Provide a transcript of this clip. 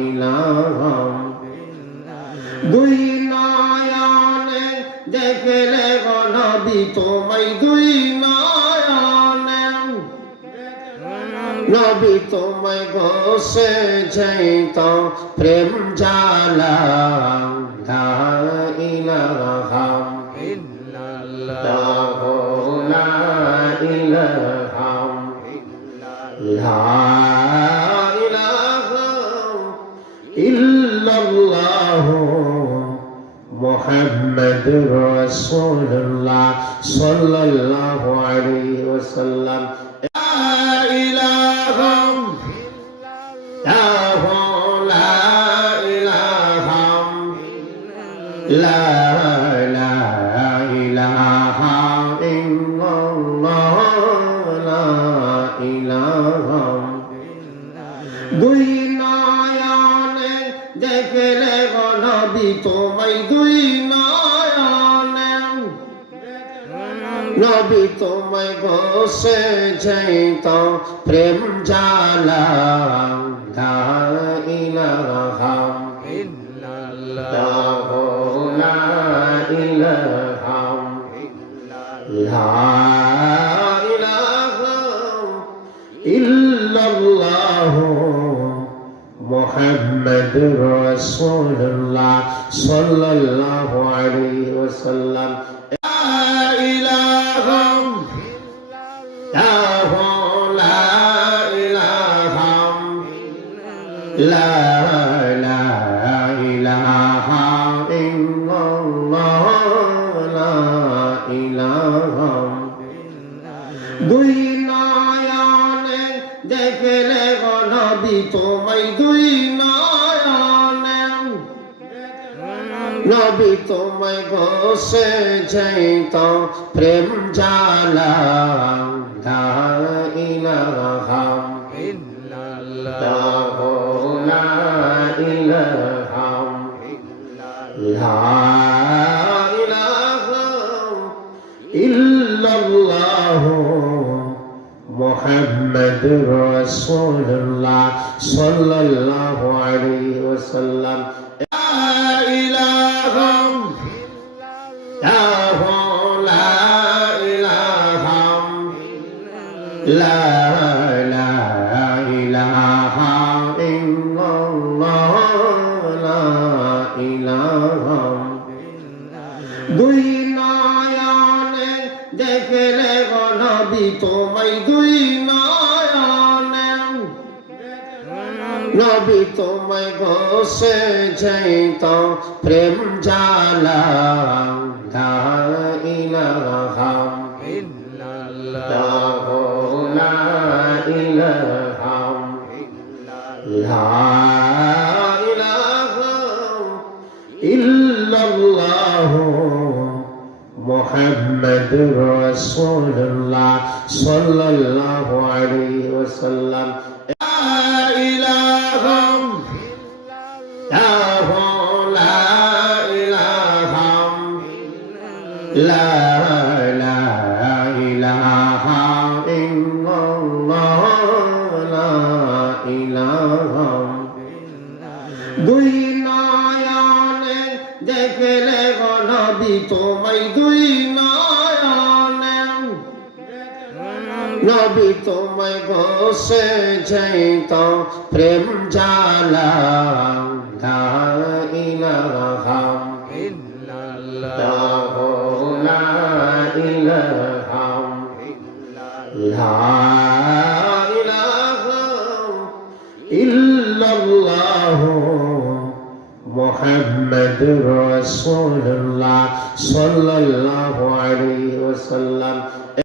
ইলাহা দুই নয়নে দেখলে গো নবী তোমায় দুই নয়নে নবী তোমায় ঘষে যাইতো প্রেম জ্বালা লা ইলাহা ইল্লাল্লাহ লা ইলাহা লা ইলাহা ইল্লাল্লাহ মুহাম্মাদুর রাসূলুল্লাহ সাল্লাল্লাহু আলাইহি ওয়াসাল্লাম দুই নয়নে দেখলে গো নবী তোমায় দুই নয়নে নবী তোমায় ঘষে যাইতো প্রেম জ্বালা লা ইলাহা ইল্লাল্লাহ লা ইলাহা লা ইলাহা ইল্লাল্লাহ মুহাম্মাদুর রাসূলুল্লাহ সাল্লাল্লাহু আলাইহি ওয়াসাল্লাম দুই নয়নে দেখলে গো নবী তোমায় দুই নয়নে নবী তোমায় ঘষে যাইতো প্রেম জ্বালা লা ইলাহা ইল্লাল্লাহ লা ইলাহা লা ইলাহা ইল্লাল্লাহ মুহাম্মাদুর রাসূলুল্লাহ সাল্লাল্লাহু আলাইহি ওয়াসাল্লাম দুই নয়নে দেখলে গো নবী তোমায় দুই নয়নে নবী তোমায় ঘষে যাইতো প্রেম জ্বালা লা ইলাহা ইল্লাল্লাহ লা ইলাহা লা ইলাহা ইল্লাল্লাহ মুহাম্মাদুর রাসূলুল্লাহ সাল্লাল্লাহু আলাইহি ওয়াসাল্লাম দুই নয়নে দেখলে গো নবী তোমায় দুই নয়নে নবী তোমায় ঘষে যাইতো প্রেম জ্বালা লা ইলাহা ইল্লাল্লাহ লা ইলাহা লা ইলাহা ইল্লাল্লাহ মুহাম্মাদুর রাসূলুল্লাহ সাল্লাল্লাহু আলাইহি ওয়াসাল্লাম